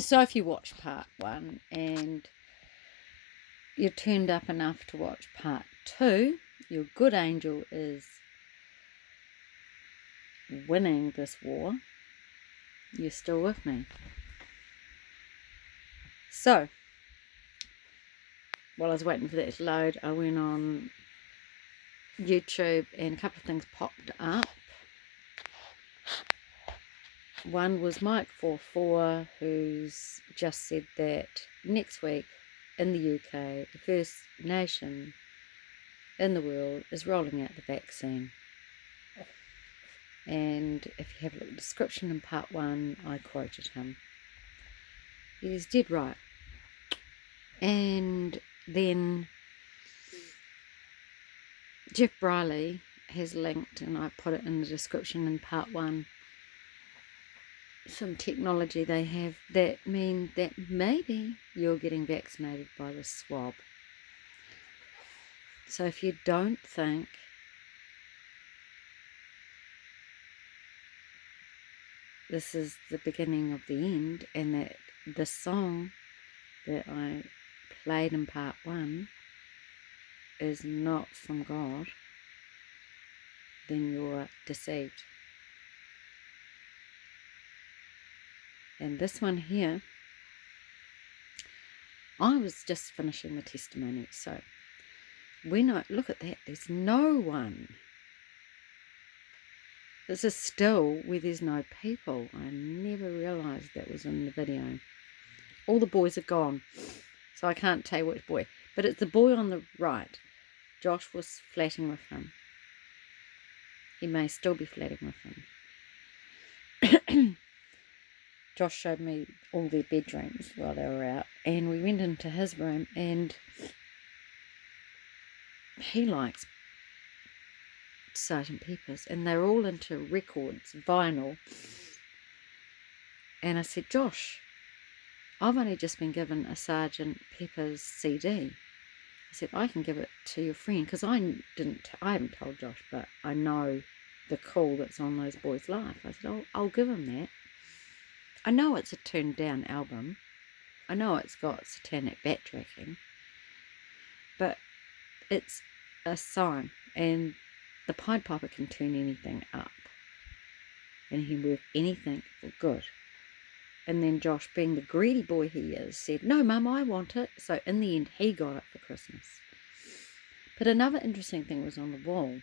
So if you watch part 1 and you turned up enough to watch part 2, your good angel is winning this war. You're still with me. So, while I was waiting for that to load, I went on YouTube and a couple of things popped up. One was Mike44, who's just said that next week in the UK, the first nation in the world is rolling out the vaccine. And if you have a look at the description in part 1, I quoted him. He's dead right. And then Jeff Briley has linked, and I put it in the description in part 1, some technology they have that mean that maybe you're getting vaccinated by the swab. So if you don't think this is the beginning of the end, and that the song that I played in part 1 is not from God, then you're deceived. And this one here, I was just finishing the testimony, so when I look at that, there's no one. This is still where there's no people. I never realised that was in the video. All the boys are gone, so I can't tell you which boy. But it's the boy on the right. Josh was flatting with him. He may still be flatting with him. Josh showed me all their bedrooms while they were out, and we went into his room, and he likes Sgt. Pepper's, and they're all into records, vinyl. And I said, Josh, I've only just been given a Sgt. Pepper's CD. I said, I can give it to your friend, because I haven't told Josh, but I know the call that's on those boys' life. I said, I'll give him that. I know it's a turned down album. I know it's got satanic backtracking, but it's a sign, and the Pied Piper can turn anything up, and he can work anything for good. And then Josh, being the greedy boy he is, said, no, Mum, I want it. So in the end, he got it for Christmas. But another interesting thing was on the wall.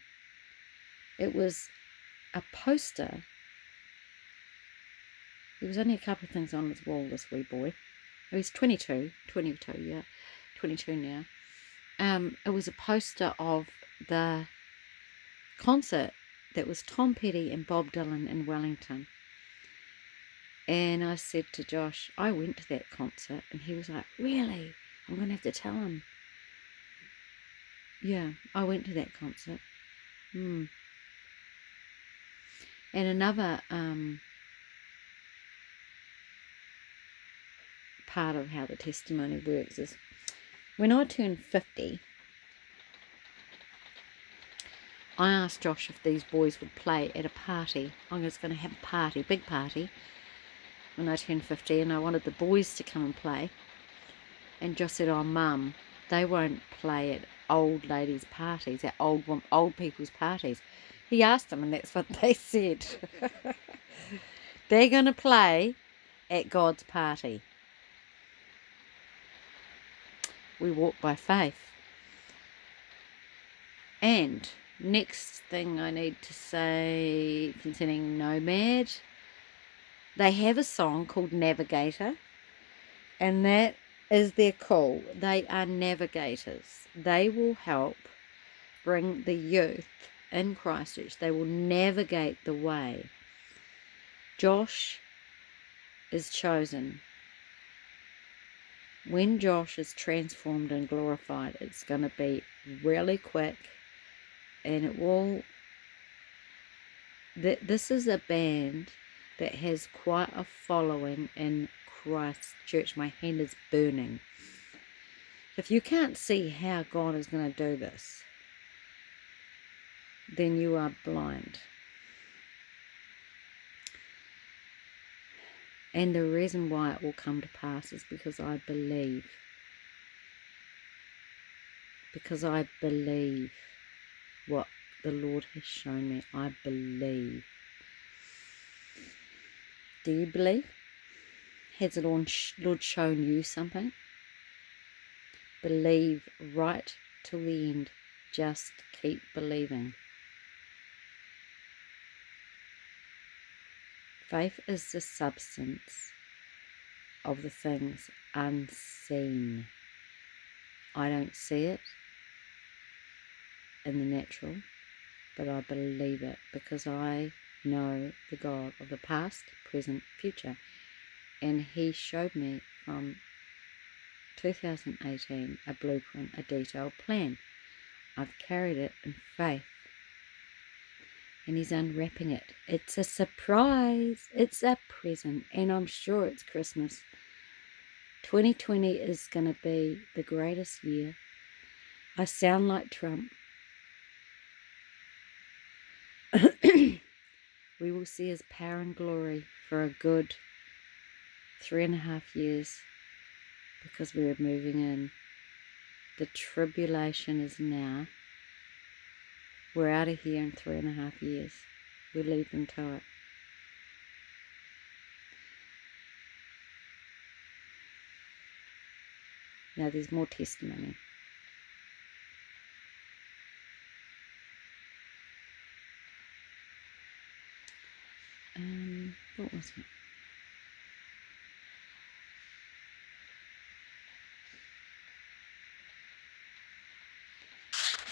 It was a poster. There was only a couple of things on his wall, this wee boy. He's 22 now. It was a poster of the concert that was Tom Petty and Bob Dylan in Wellington. And I said to Josh, I went to that concert, and he was like, really? I'm going to have to tell him. Yeah, I went to that concert. And another part of how the testimony works is, when I turned 50, I asked Josh if these boys would play at a party. I was going to have a party, big party, when I turned 50, and I wanted the boys to come and play. And Josh said, oh, Mum, they won't play at old ladies' parties, at old people's parties. He asked them, and that's what they said. They're going to play at God's party. We walk by faith. And next thing I need to say concerning Nomad, they have a song called Navigator, and that is their call. They are navigators. They will help bring the youth in Christchurch. They will navigate the way. Josh is chosen. When Josh is transformed and glorified, it's going to be really quick, and it will. This is a band that has quite a following in Christchurch. My hand is burning. If you can't see how God is going to do this, then you are blind. And the reason why it will come to pass is because I believe. Because I believe what the Lord has shown me. I believe. Do you believe? Has the Lord shown you something? Believe right till the end. Just keep believing. Faith is the substance of the things unseen. I don't see it in the natural, but I believe it because I know the God of the past, present, future. And He showed me from 2018 a blueprint, a detailed plan. I've carried it in faith. And He's unwrapping it. It's a surprise. It's a present. And I'm sure it's Christmas. 2020 is going to be the greatest year. I sound like Trump. We will see His power and glory for a good 3.5 years because we're moving in. The tribulation is now. We're out of here in 3.5 years. We leave them to it. Now there's more testimony. What was it?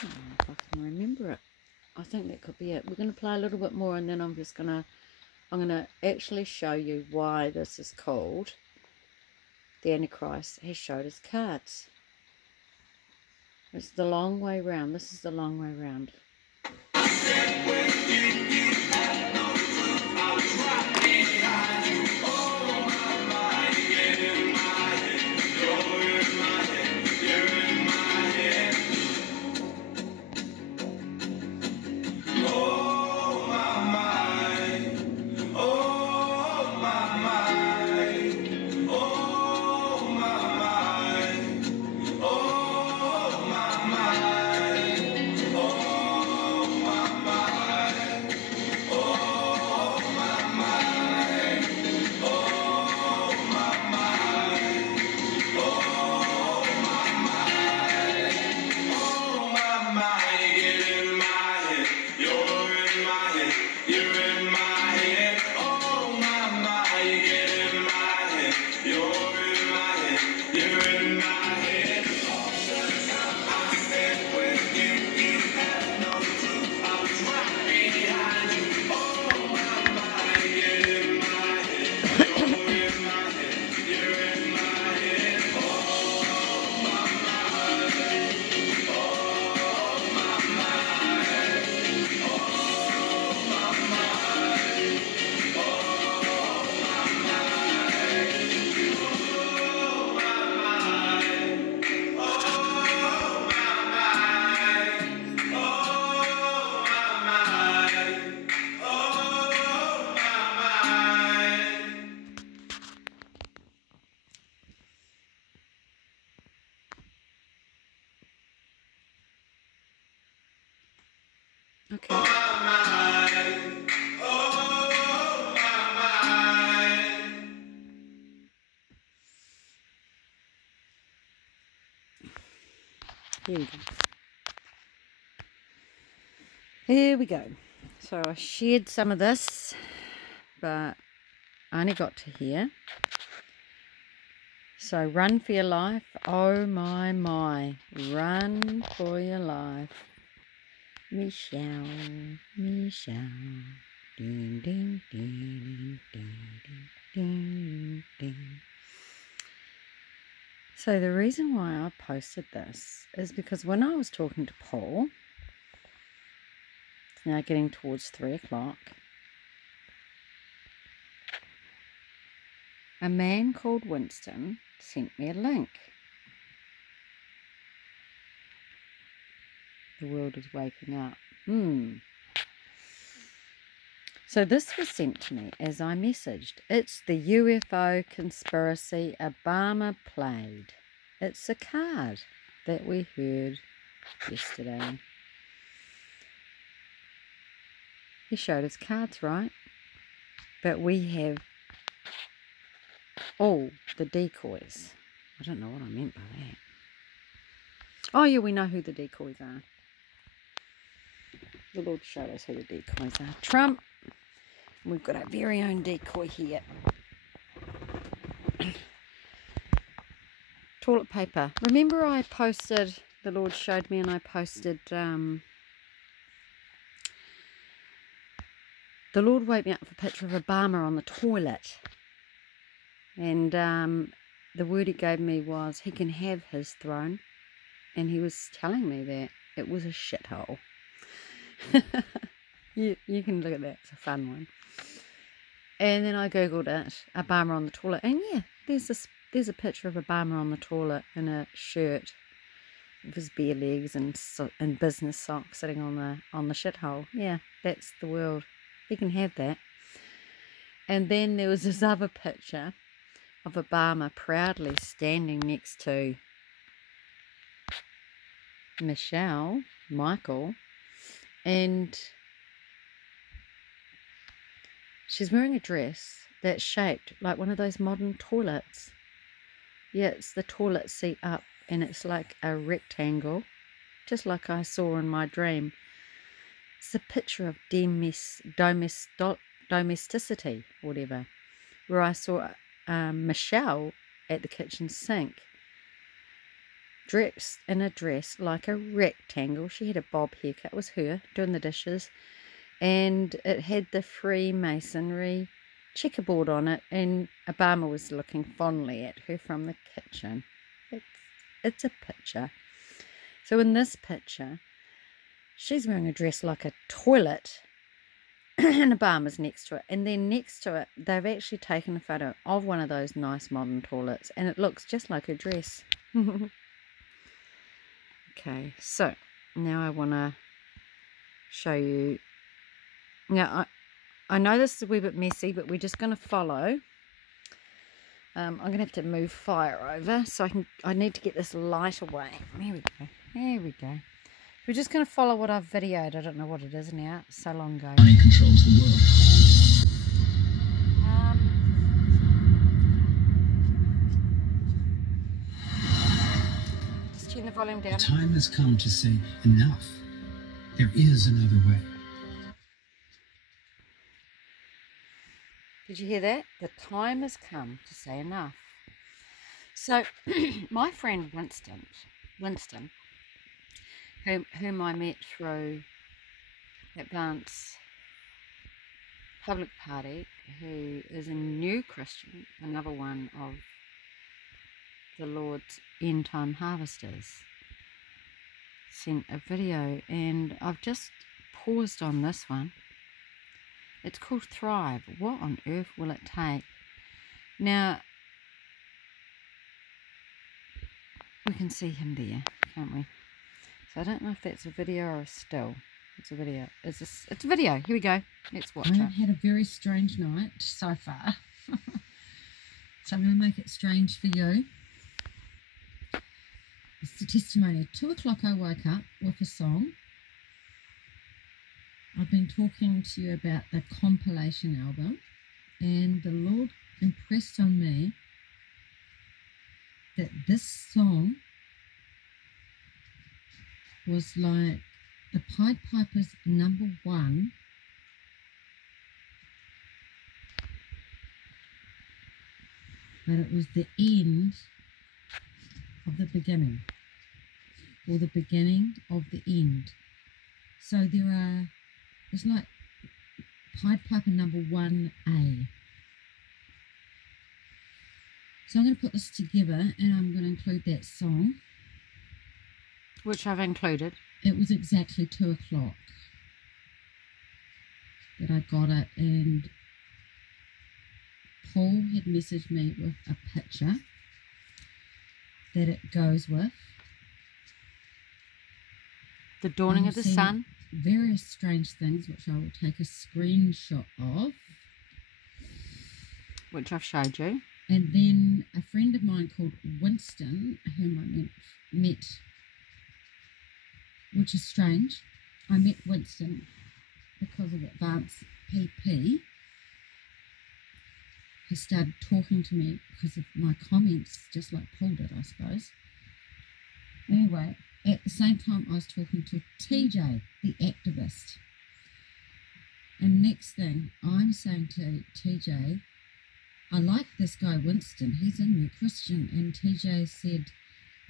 I don't know if I can remember it. I think that could be it. We're going to play a little bit more and then I'm going to actually show you why this is called the Antichrist has showed his cards. It's the long way round. This is the long way round. Okay. Here we go. Here we go. So I shared some of this, but I only got to here. So run for your life. Oh my, my. Run for your life. Michelle, Michelle. Ding, ding, ding, ding, ding, ding, ding. So the reason why I posted this is because when I was talking to Paul, it's now getting towards 3 o'clock, a man called Winston sent me a link. The world is waking up. So this was sent to me as I messaged. It's the UFO conspiracy Obama played. It's a card that we heard yesterday. He showed us cards, right? But we have all the decoys. I don't know what I meant by that. Oh yeah, we know who the decoys are. The Lord showed us who the decoys are. Trump. We've got our very own decoy here. Toilet paper. Remember I posted, the Lord showed me, and I posted, the Lord woke me up with a picture of Obama on the toilet. And the word he gave me was he can have his throne. And he was telling me that it was a shithole. you can look at that. It's a fun one. And then I googled it, Obama on the toilet, and yeah, there's a picture of Obama on the toilet in a shirt with his bare legs and business socks sitting on the shithole. Yeah, that's the world. He can have that. And then there was this other picture of Obama proudly standing next to Michael, and she's wearing a dress that's shaped like one of those modern toilets. Yeah, it's the toilet seat up, and it's like a rectangle, just like I saw in my dream. It's a picture of domesticity, whatever, where I saw Michelle at the kitchen sink, dressed in a dress like a rectangle. She had a bob haircut. It was her doing the dishes. And it had the Freemasonry checkerboard on it, and Obama was looking fondly at her from the kitchen. It's a picture. So in this picture, she's wearing a dress like a toilet, and Obama's next to it. And then next to it, they've actually taken a photo of one of those nice modern toilets, and it looks just like her dress. Okay, so now I want to show you. Now, I know this is a wee bit messy, but we're just going to follow. I'm going to have to move fire over, so I need to get this light away. There we go. There we go. We're just going to follow what I've videoed. I don't know what it is now. It's so long ago. Money controls the world. Just turn the volume down. The time has come to say enough. There is another way. Did you hear that? The time has come to say enough. So, my friend Winston, whom I met through at Blant's public party, who is a new Christian, another one of the Lord's end time harvesters, sent a video, and I've just paused on this one. It's called Thrive. What on earth will it take? Now, we can see him there, can't we? So I don't know if that's a video or a still. It's a video. It's a video. Here we go. Let's watch it. I've had a very strange night so far. So I'm going to make it strange for you. It's the testimony. At 2 o'clock I woke up with a song. I've been talking to you about the compilation album, and the Lord impressed on me that this song was like the Pied Piper's #1 but it was the end of the beginning, or the beginning of the end. So it's like Pied Piper #1A. So I'm going to put this together, and I'm going to include that song, Which I've included. It was exactly 2 o'clock that I got it, and Paul had messaged me with a picture that it goes with. The dawning of the sun. various strange things, which I will take a screenshot of. Which I've showed you. And then a friend of mine called Winston, whom I met, which is strange. I met Winston because of Advanced PP. He started talking to me because of my comments, just like Paul did, I suppose. Anyway, at the same time, I was talking to TJ, the activist. And next thing, I'm saying to TJ, I like this guy Winston. He's a new Christian. And TJ said,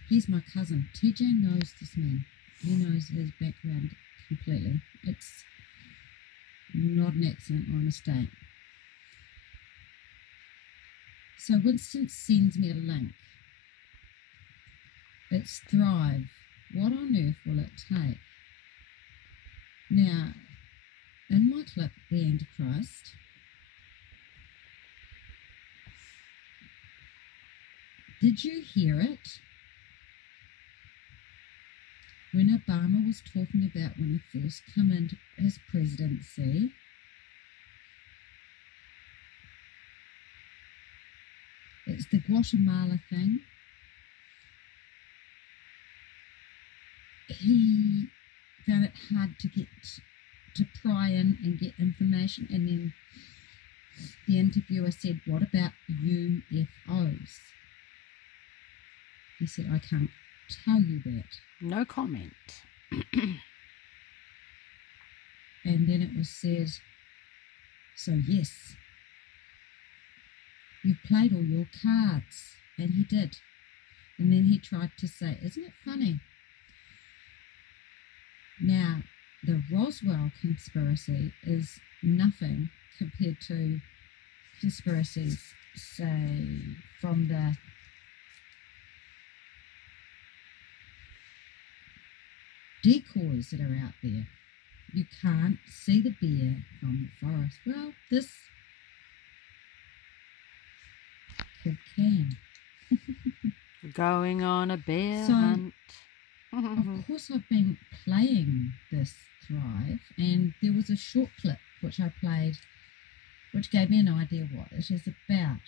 he's my cousin. TJ knows this man. He knows his background completely. It's not an accident or a mistake. So Winston sends me a link. It's Thrive. What on earth will it take? Now, in my clip, The AntiChrist, did you hear it? When Obama was talking about when he first came into his presidency, it's the Guatemala thing. He found it hard to pry in and get information, and then the interviewer said, what about UFOs? He said, I can't tell you that. No comment. And then it was said, so yes, you've played all your cards. And he did. And then he tried to say, isn't it funny? Now, the Roswell conspiracy is nothing compared to conspiracies, say, from the decoys that are out there. You can't see the bear from the forest. Well, this kid can. Going on a bear So, hunt. Of course, I've been playing this Thrive, and there was a short clip which I played, which gave me an idea what it is about.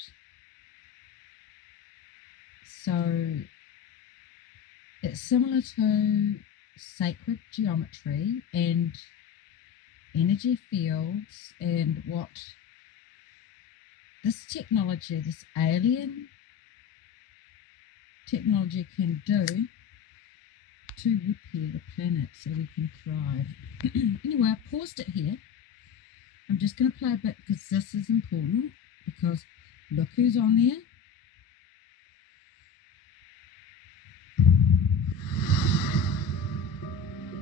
So, it's similar to sacred geometry and energy fields and what this technology, this alien technology can do to repair the planet so we can thrive. Anyway, I paused it here. I'm just going to play a bit because this is important, because look who's on there.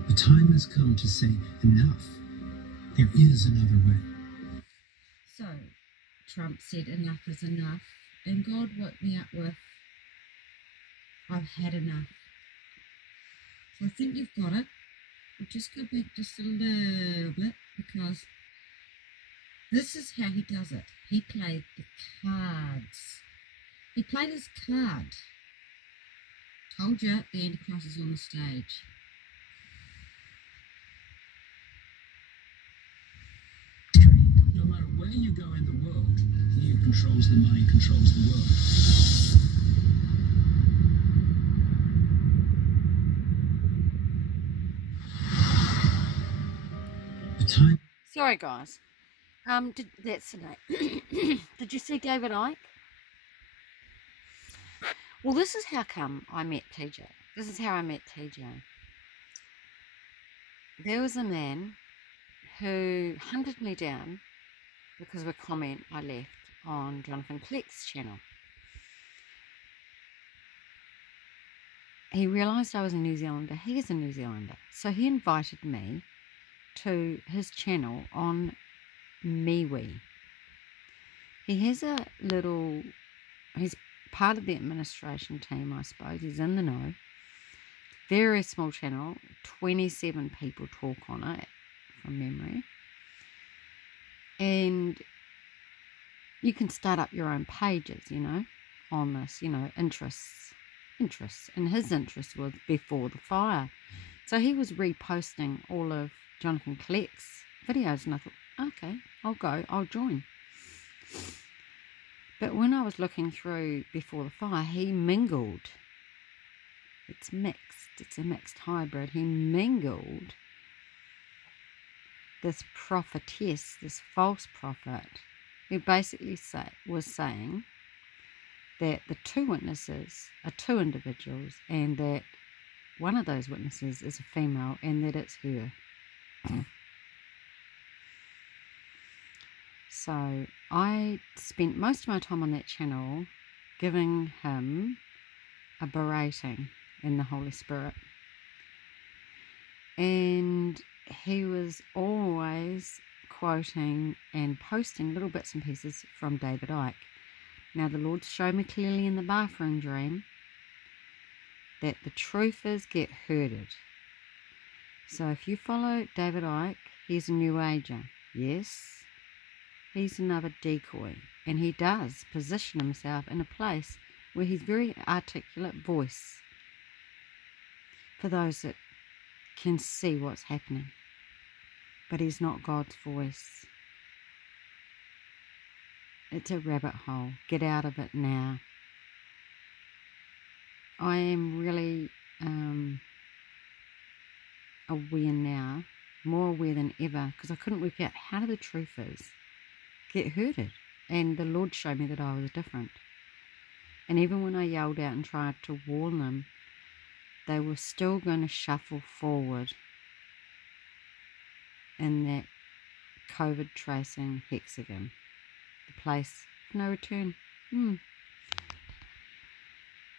The time has come to say enough. There is another way. So, Trump said enough is enough, and God woke me up with, I've had enough. So I think you've got it. We'll just go back just a little bit, because this is how he does it. He played the cards. He played his card. Told you, the Antichrist is on the stage. No matter where you go in the world, he who controls the mind controls the world. The time. Sorry, guys. That's the name. Did you see David Icke? Well, this is how come I met TJ. This is how I met TJ. There was a man who hunted me down because of a comment I left on Jonathan Kleck's channel. He realised I was a New Zealander. He is a New Zealander. So he invited me to his channel on MeWe. He has a little, he's part of the administration team, I suppose. He's in the know. Very small channel. 27 people talk on it from memory. And you can start up your own pages, you know, on this, you know, interests. And his interest was before the fire. So he was reposting all of Jonathan collects videos, and I thought, okay, I'll join. But when I was looking through Before the Fire, he mingled. It's mixed. It's a mixed hybrid. He mingled this prophetess, this false prophet, who basically was saying that the two witnesses are two individuals, and that one of those witnesses is a female, and that it's her. So I spent most of my time on that channel giving him a berating in the Holy Spirit. And he was always quoting and posting little bits and pieces from David Icke. Now, the Lord showed me clearly in the bathroom dream that the truthers get herded. So if you follow David Icke, he's a New Ager. Yes, he's another decoy. And he does position himself in a place where he's very articulate voice for those that can see what's happening. But he's not God's voice. It's a rabbit hole. Get out of it now. I am really aware now, more aware than ever, because I couldn't work out how do the truthers get herded. And the Lord showed me that I was different. And even when I yelled out and tried to warn them, they were still going to shuffle forward in that COVID tracing hexagon. The place of no return.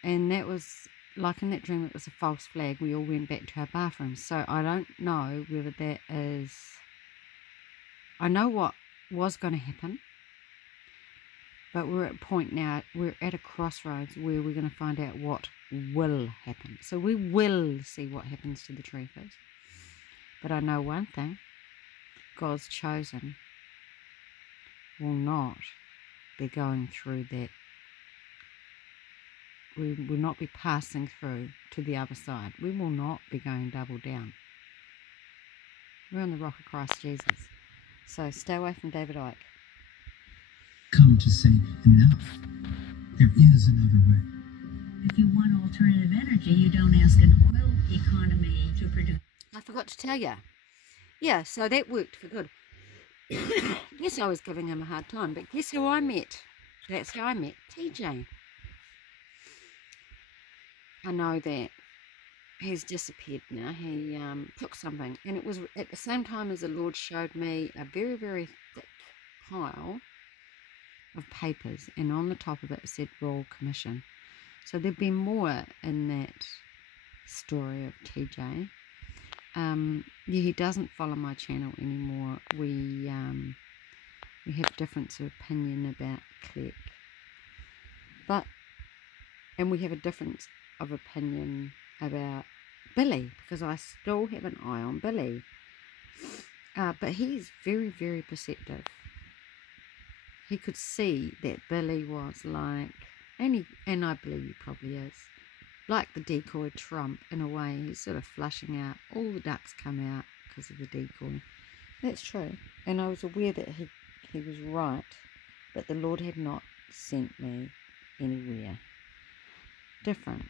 And that was, like in that dream, it was a false flag. We all went back to our bathrooms. So I don't know whether that is... I know what was going to happen. But we're at a point now, we're at a crossroads where we're going to find out what will happen. So we will see what happens to the truthers. But I know one thing. God's chosen will not be going through that. We will not be passing through to the other side. We will not be going double down. We're on the rock of Christ Jesus. So stay away from David Icke. Come to say enough. There is another way. If you want alternative energy, you don't ask an oil economy to produce. I forgot to tell you. Yeah, so that worked for good. Yes, I was giving him a hard time, but guess who I met? That's how I met TJ. I know that he's disappeared now. He took something, and it was at the same time as the Lord showed me a very, very thick pile of papers, and on the top of it said Royal Commission. So there'd be more in that story of TJ. Yeah, he doesn't follow my channel anymore. We have difference of opinion about Click, and we have a difference of opinion about Billy, because I still have an eye on Billy. But he's very, very perceptive. He could see that Billy was like, and I believe he probably is, like the decoy Trump in a way. He's sort of flushing out. All the ducks come out because of the decoy. That's true. And I was aware that he was right, but the Lord had not sent me anywhere different.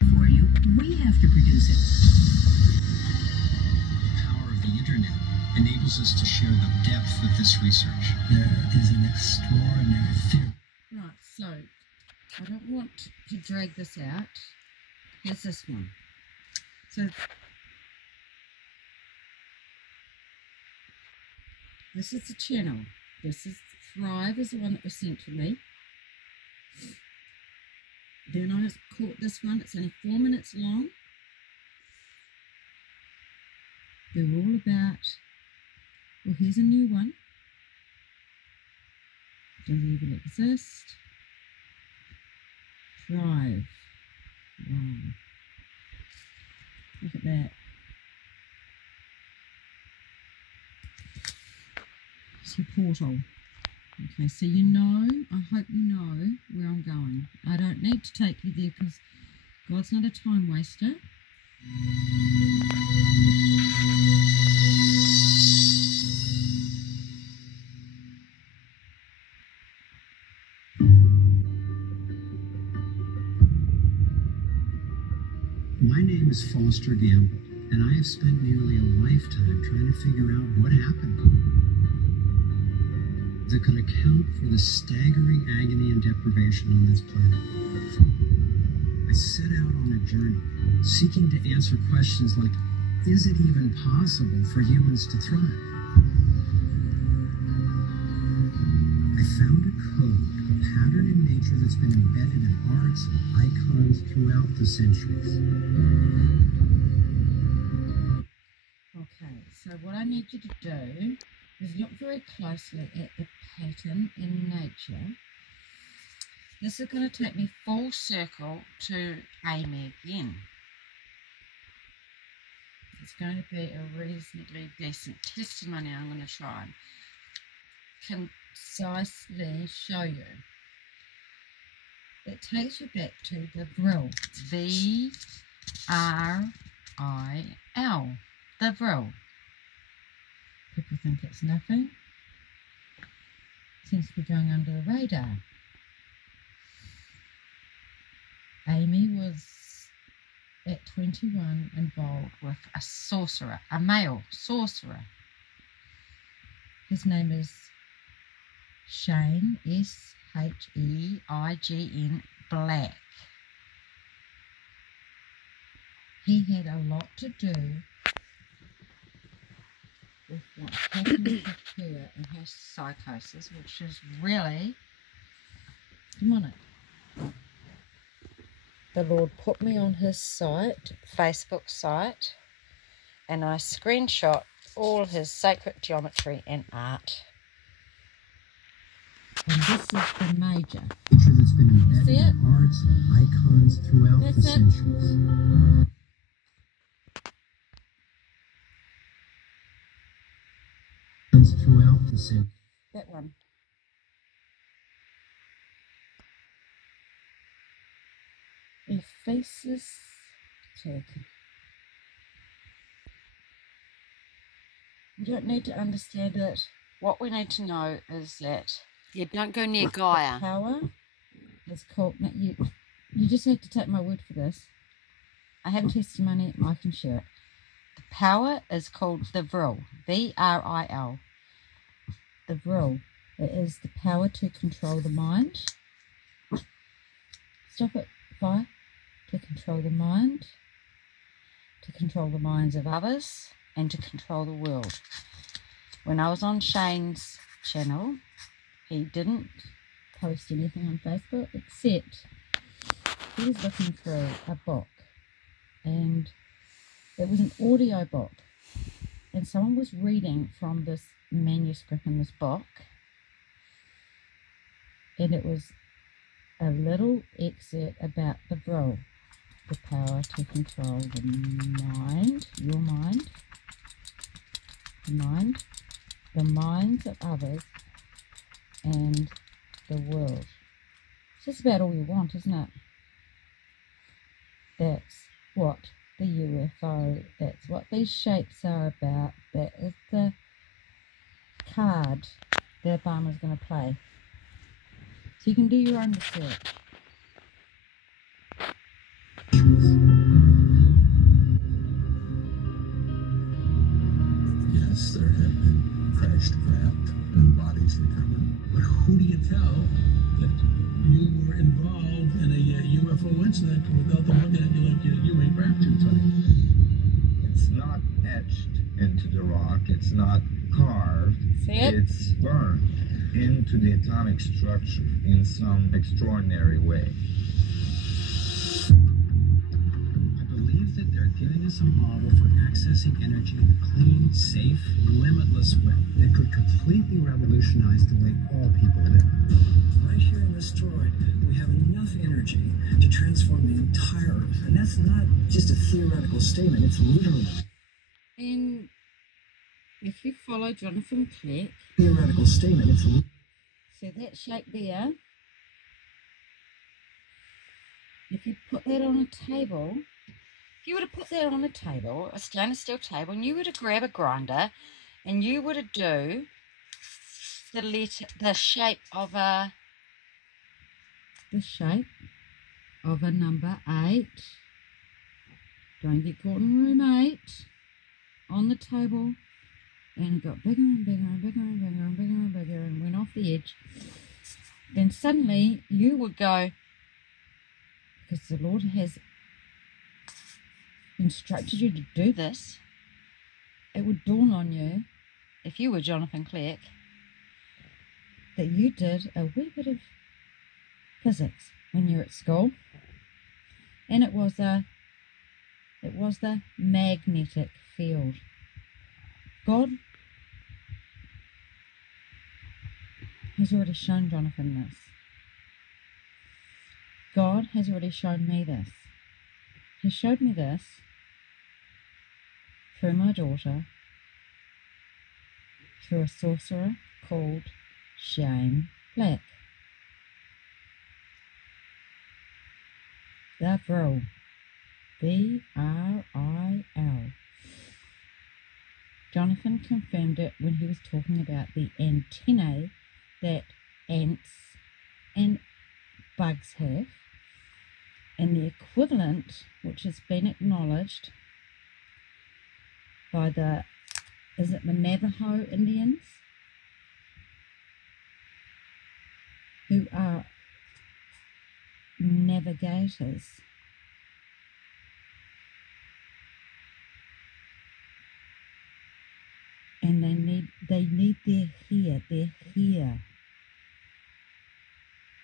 For you, we have to produce it. The power of the internet enables us to share the depth of this research. There is an extraordinary theory. Right, so I don't want to drag this out. Here's this one. So this is the channel. This is Scribe is the one that was sent to me. Then I just caught this one. It's only 4 minutes long. They're all about, well, here's a new one. Doesn't even exist. Thrive. Wow. Look at that. It's your portal. Okay, so you know, I hope you know where I'm going. I don't need to take you there because God's not a time waster. My name is Foster Gamble, and I have spent nearly a lifetime trying to figure out what happened that could account for the staggering agony and deprivation on this planet. I set out on a journey, seeking to answer questions like, is it even possible for humans to thrive? I found a code, a pattern in nature that's been embedded in arts and icons throughout the centuries. Okay, so what I need you to do is look very closely at the pattern in nature. This is going to take me full circle to Amy again. It's going to be a reasonably decent testimony I'm going to try and concisely show you. It takes you back to the Vril. V-R-I-L. The Vril. People think it's nothing. Seems to be going under the radar. Amy was at 21 involved with a sorcerer, a male sorcerer. His name is Shane, S-H-E-I-G-N, Black. He had a lot to do with what happened to her and her psychosis, which is really demonic. The Lord put me on his site, Facebook site, and I screenshot all his sacred geometry and art. And this is the major. Nature that's been embedded See it? in arts and icons throughout That's the it. centuries. Throughout the centuries. That one. Ephesus Turkey. You don't need to understand it. What we need to know is that Yeah, don't go near Gaia. power is called. You just have to take my word for this. I have testimony. I can share it. The power is called the Vril. V-R-I-L. The Vril. It is the power to control the mind. Stop it, fire. To control the mind. To control the minds of others. And to control the world. When I was on Shane's channel, he didn't post anything on Facebook except he was looking through a book, and it was an audio book, and someone was reading from this manuscript in this book, and it was a little excerpt about the Vril, the power to control the mind, your mind, the mind, the minds of others, and the world. It's just about all you want, isn't it? That's what the UFO, that's what these shapes are about. That is the card that Obama's going to play. So you can do your own research. Yes, there have been crashed craft and bodies recovered. But who do you tell that you were involved in a UFO incident without them looking at you like you ain't crap too tight? It's not etched into the rock. It's not carved. See it? It's burned into the atomic structure in some extraordinary way. I believe that they're giving us a model for accessing energy in a clean, safe, limitless way that could completely revolutionize the way all people live. Right here in this asteroid, we have enough energy to transform the entire Earth. And that's not just a theoretical statement, it's literal. And if you follow Jonathan Click, Theoretical statement, it's so that shape there, if you put that on a table, if you were to put that on a table, a stainless steel table, and you were to grab a grinder and you were to do the shape of a number 8, Don't get caught in room 8 on the table. And it got bigger and bigger and bigger and bigger and bigger and bigger and went off the edge. Then suddenly you would go, because the Lord has instructed you to do this, it would dawn on you, if you were Jonathan Clerk, that you did a wee bit of physics when you were at school, and it was the magnetic field. God has already shown Jonathan this. God has already shown me this. He showed me this through my daughter, through a sorcerer called Shane Black. The Vril. V-R-I-L. Jonathan confirmed it when he was talking about the antennae that ants and bugs have, and the equivalent, which has been acknowledged by the Navajo Indians, who are navigators. And they need their hair.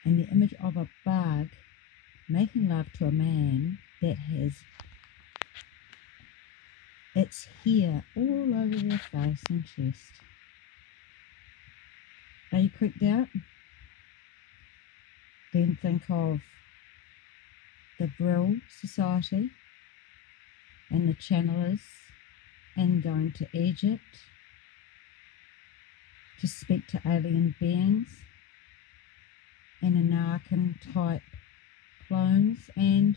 And the image of a bug making love to a man that has its hair all over their face and chest. Are you creeped out? Then think of the Vril Society and the channelers and going to Egypt to speak to alien beings and Anarchan type clones. And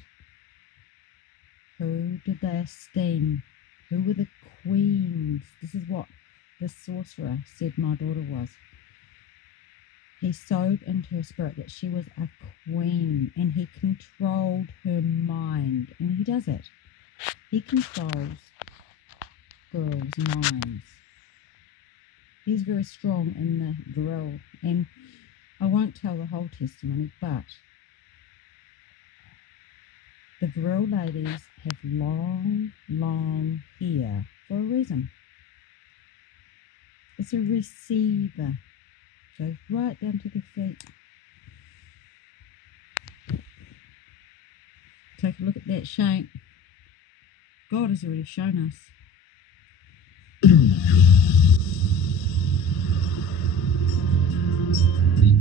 who did they esteem? Who were the queens? This is what the sorcerer said my daughter was. He sowed into her spirit that she was a queen, and he controlled her mind. And he does it. He controls girls' minds. He's very strong in the Vril, and I won't tell the whole testimony, but the Vril ladies have long, long hair for a reason. It's a receiver. Goes right down to the feet. Take a look at that shape. God has already shown us. The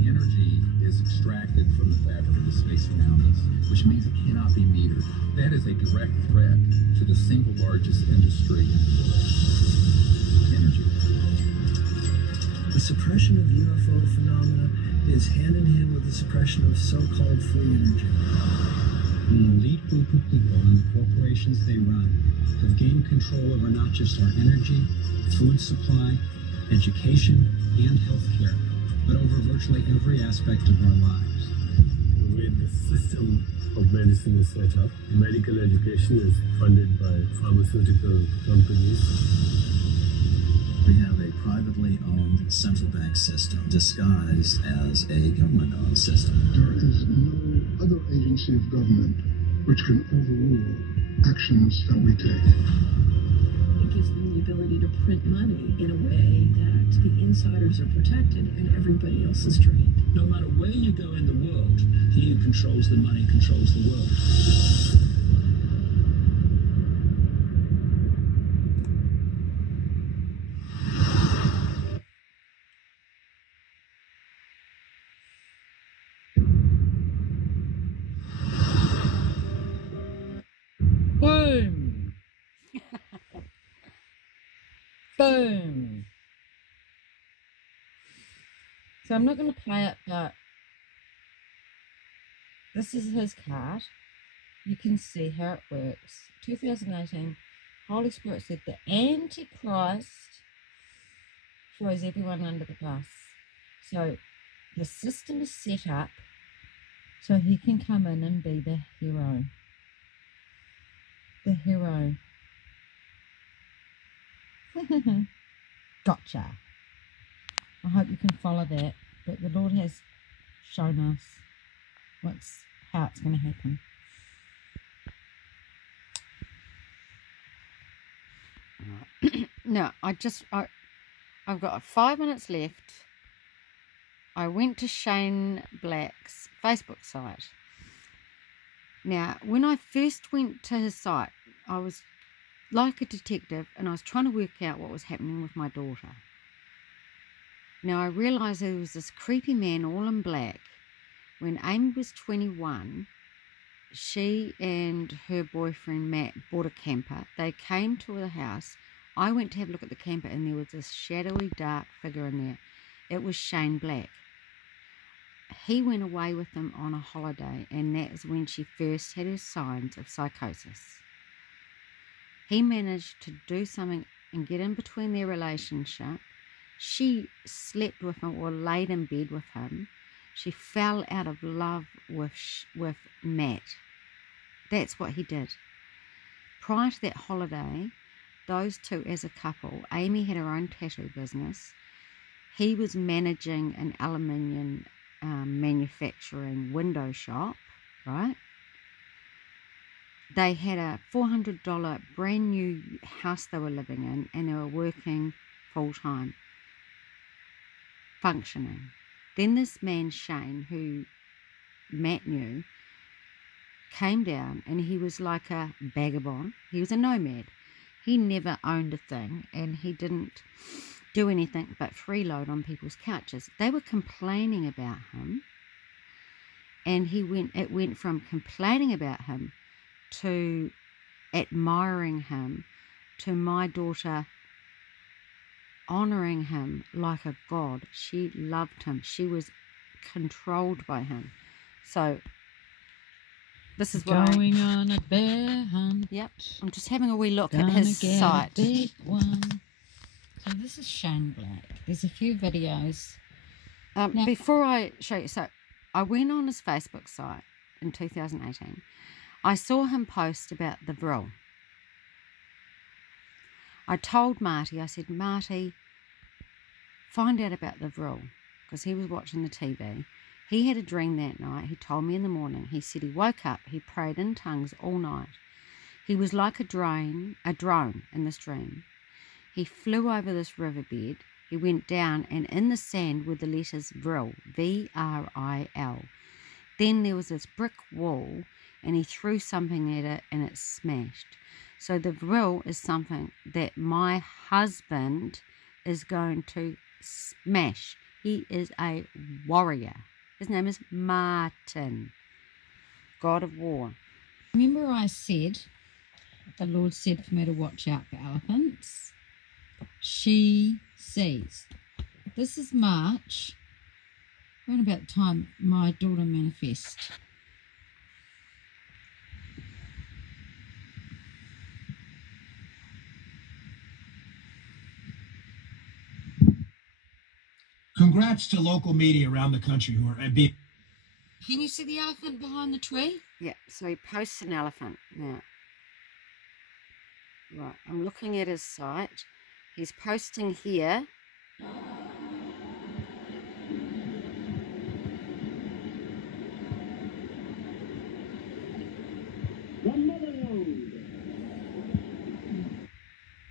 energy is extracted from the fabric of the space around us, which means it cannot be metered. That is a direct threat to the single largest industry in the world: energy. The suppression of UFO phenomena is hand in hand with the suppression of so-called free energy. An elite group of people and the corporations they run have gained control over not just our energy, food supply, education, and healthcare, but over virtually every aspect of our lives. The way the system of medicine is set up, medical education is funded by pharmaceutical companies. We have a privately owned central bank system disguised as a government-owned system. There is no other agency of government which can overrule actions that we take. It gives them the ability to print money in a way that the insiders are protected and everybody else is drained. No matter where you go in the world, he who controls the money controls the world. Boom! Boom! So I'm not going to play it, but this is his card. You can see how it works. 2018, Holy Spirit said the Antichrist throws everyone under the bus. So the system is set up so he can come in and be the hero. The hero. Gotcha. I hope you can follow that. But the Lord has shown us how it's going to happen. No, I've got 5 minutes left. I went to Shane Black's Facebook site. Now, when I first went to his site, I was like a detective and I was trying to work out what was happening with my daughter. Now, I realised there was this creepy man all in black. When Amy was 21, she and her boyfriend Matt bought a camper. They came to the house. I went to have a look at the camper and there was this shadowy dark figure in there. It was Shane Black. He went away with them on a holiday, and that was when she first had her signs of psychosis. He managed to do something and get in between their relationship. She slept with him or laid in bed with him. She fell out of love with Matt. That's what he did. Prior to that holiday, those two as a couple, Amy had her own tattoo business. He was managing an aluminium manufacturing window shop, right? They had a $400 brand new house they were living in, and they were working full time, functioning. Then this man, Shane, who Matt knew, came down, and he was like a vagabond. He was a nomad. He never owned a thing, and he didn't do anything but freeload on people's couches. They were complaining about him, and it went from complaining about him to admiring him to my daughter honoring him like a god. She loved him. She was controlled by him. So this is what going on a bear hunt. Yep, I'm just having a wee look at his site. A big one. So this is Shane Black. There's a few videos. Now, before I show you, so I went on his Facebook site in 2018. I saw him post about the Vril. I told Marty, I said, Marty, find out about the Vril, because he was watching the TV. He had a dream that night. He told me in the morning. He said he woke up, he prayed in tongues all night. He was like a drone in this dream. He flew over this riverbed. He went down, and in the sand were the letters Vril, V-R-I-L. Then there was this brick wall, and he threw something at it, and it smashed. So the Vril is something that my husband is going to smash. He is a warrior. His name is Martin, God of War. Remember I said, the Lord said for me to watch out for elephants? She sees. This is March, around about the time my daughter manifests. Congrats to local media around the country who are being... Can you see the elephant behind the tree? Yeah, so he posts an elephant now. Right, I'm looking at his site. He's posting here.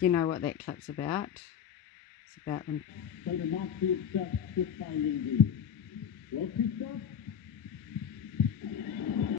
You know what that clip's about? It's about them. So to not to accept this finding